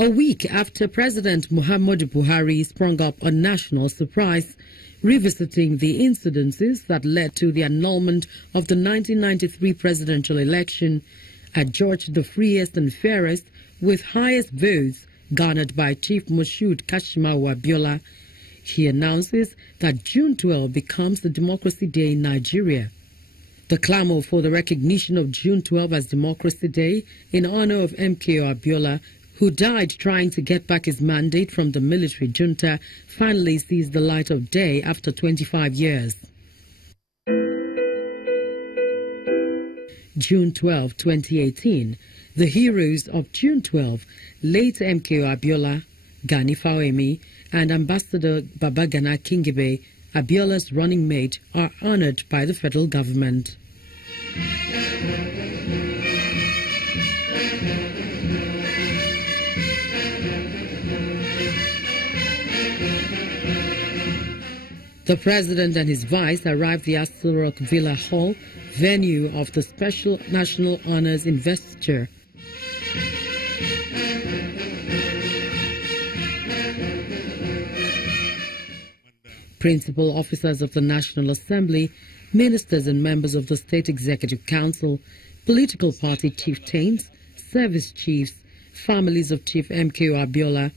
A week after President Muhammadu Buhari sprung up a national surprise, revisiting the incidences that led to the annulment of the 1993 presidential election, adjudged the freest and fairest with highest votes garnered by Chief Moshood Kashimawo Abiola, he announces that June 12 becomes the Democracy Day in Nigeria. The clamor for the recognition of June 12 as Democracy Day in honor of MKO Abiola, who died trying to get back his mandate from the military junta, finally sees the light of day after 25 years. June 12, 2018, the heroes of June 12, late MKO Abiola, Gani Fawemi, and Ambassador Babagana Kingibe, Abiola's running mate, are honored by the federal government. The president and his vice arrived at the Aso Rock Villa Hall, venue of the Special National Honors Investiture. Principal officers of the National Assembly, ministers and members of the State Executive Council, political party chieftains, service chiefs, families of Chief MKO Abiola,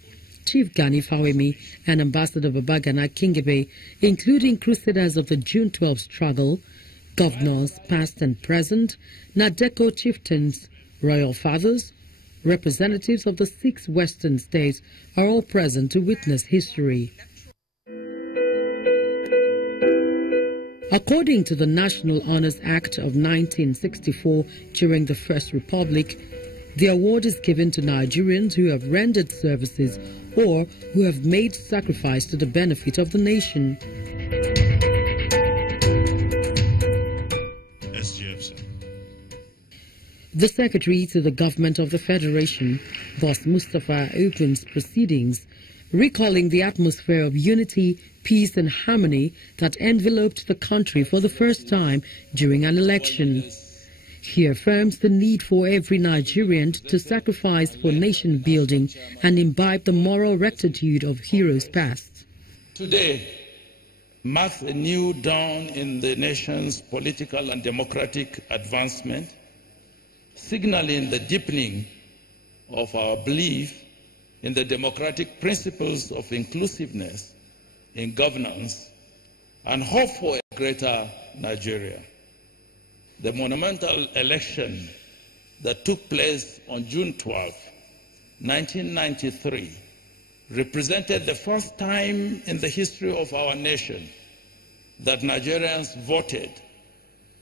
Chief Gani Fawemi, and Ambassador Babagana Kingibe, including crusaders of the June 12 struggle, governors past and present, Nadeko chieftains, royal fathers, representatives of the 6 western states are all present to witness history. According to the National Honors Act of 1964, during the First Republic, the award is given to Nigerians who have rendered services or who have made sacrifice to the benefit of the nation. The Secretary to the Government of the Federation, Boss Mustapha, opens proceedings, recalling the atmosphere of unity, peace and harmony that enveloped the country for the first time during an election. He affirms the need for every Nigerian to sacrifice for nation building and imbibe the moral rectitude of heroes past. Today marks a new dawn in the nation's political and democratic advancement, signaling the deepening of our belief in the democratic principles of inclusiveness in governance and hope for a greater Nigeria. The monumental election that took place on June 12, 1993, represented the first time in the history of our nation that Nigerians voted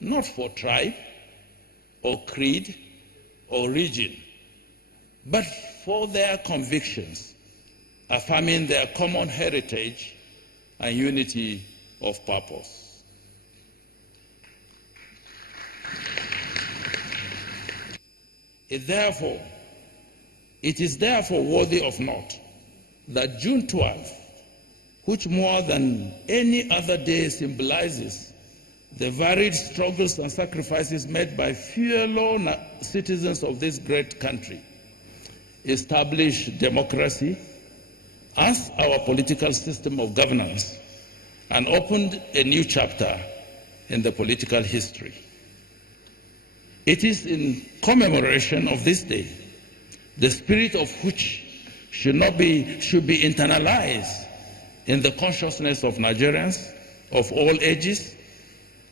not for tribe or creed or region, but for their convictions, affirming their common heritage and unity of purpose. It is therefore worthy of note that June 12, which more than any other day symbolizes the varied struggles and sacrifices made by fellow citizens of this great country, established democracy as our political system of governance and opened a new chapter in the political history. It is in commemoration of this day, the spirit of which should be internalized in the consciousness of Nigerians of all ages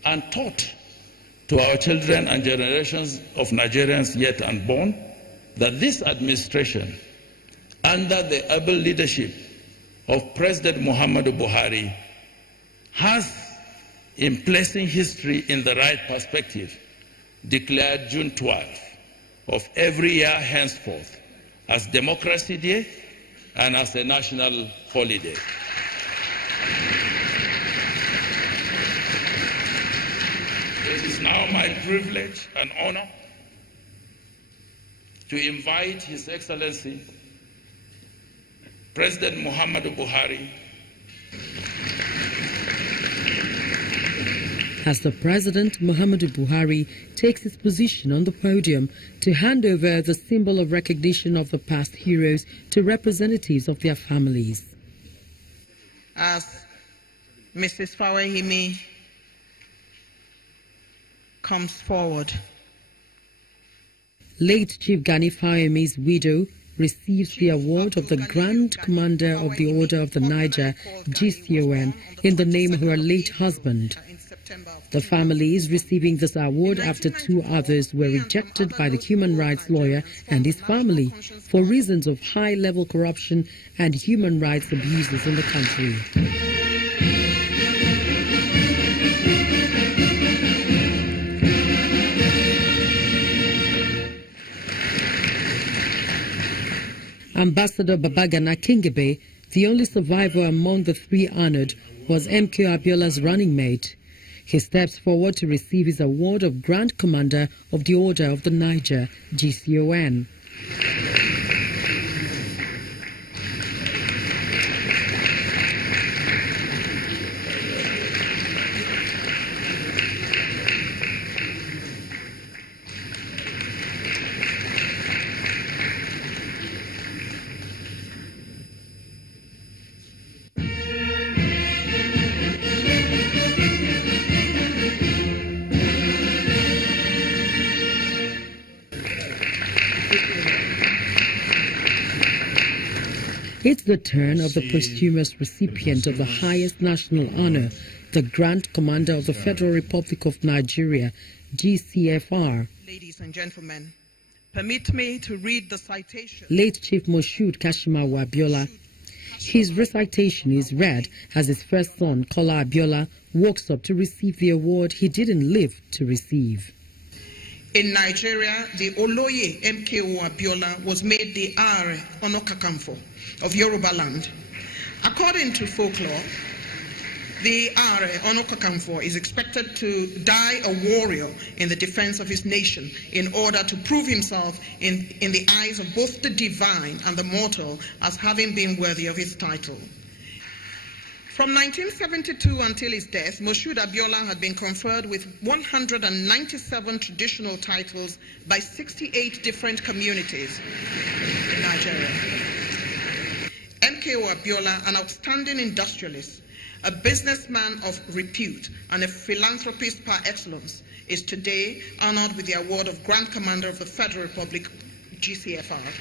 and taught to our children and generations of Nigerians yet unborn, that this administration, under the able leadership of President Muhammadu Buhari, has, in placing history in the right perspective, declared June 12 of every year henceforth as Democracy Day and as a national holiday. It is now my privilege and honor to invite His Excellency President Muhammadu Buhari. as the President, Muhammadu Buhari, takes his position on the podium to hand over the symbol of recognition of the past heroes to representatives of their families. As Mrs. Fawahimi comes forward, late Chief Gani Fawahimi's widow receives the award of the Grand Commander of the Order of the Niger, GCON, in the name of her late husband. The family is receiving this award after two others were rejected by the human rights lawyer and his family for reasons of high-level corruption and human rights abuses in the country. Ambassador Babagana Kingebe, the only survivor among the three honored, was MK Abiola's running mate. He steps forward to receive his award of Grand Commander of the Order of the Niger, GCON. It's the turn of the posthumous recipient of the highest national honor, the Grand Commander of the Federal Republic of Nigeria, GCFR. Ladies and gentlemen, permit me to read the citation. Late Chief Moshood Kashimawo Abiola. His recitation is read as his first son, Kola Abiola, walks up to receive the award he didn't live to receive. In Nigeria, the Oloye MKO Abiola was made the Are Onokakamfo of Yoruba land. According to folklore, the Are Onokakamfo is expected to die a warrior in the defense of his nation in order to prove himself in the eyes of both the divine and the mortal as having been worthy of his title. From 1972 until his death, Moshood Abiola had been conferred with 197 traditional titles by 68 different communities in Nigeria. MKO Abiola, an outstanding industrialist, a businessman of repute, and a philanthropist par excellence, is today honored with the award of Grand Commander of the Federal Republic, GCFR.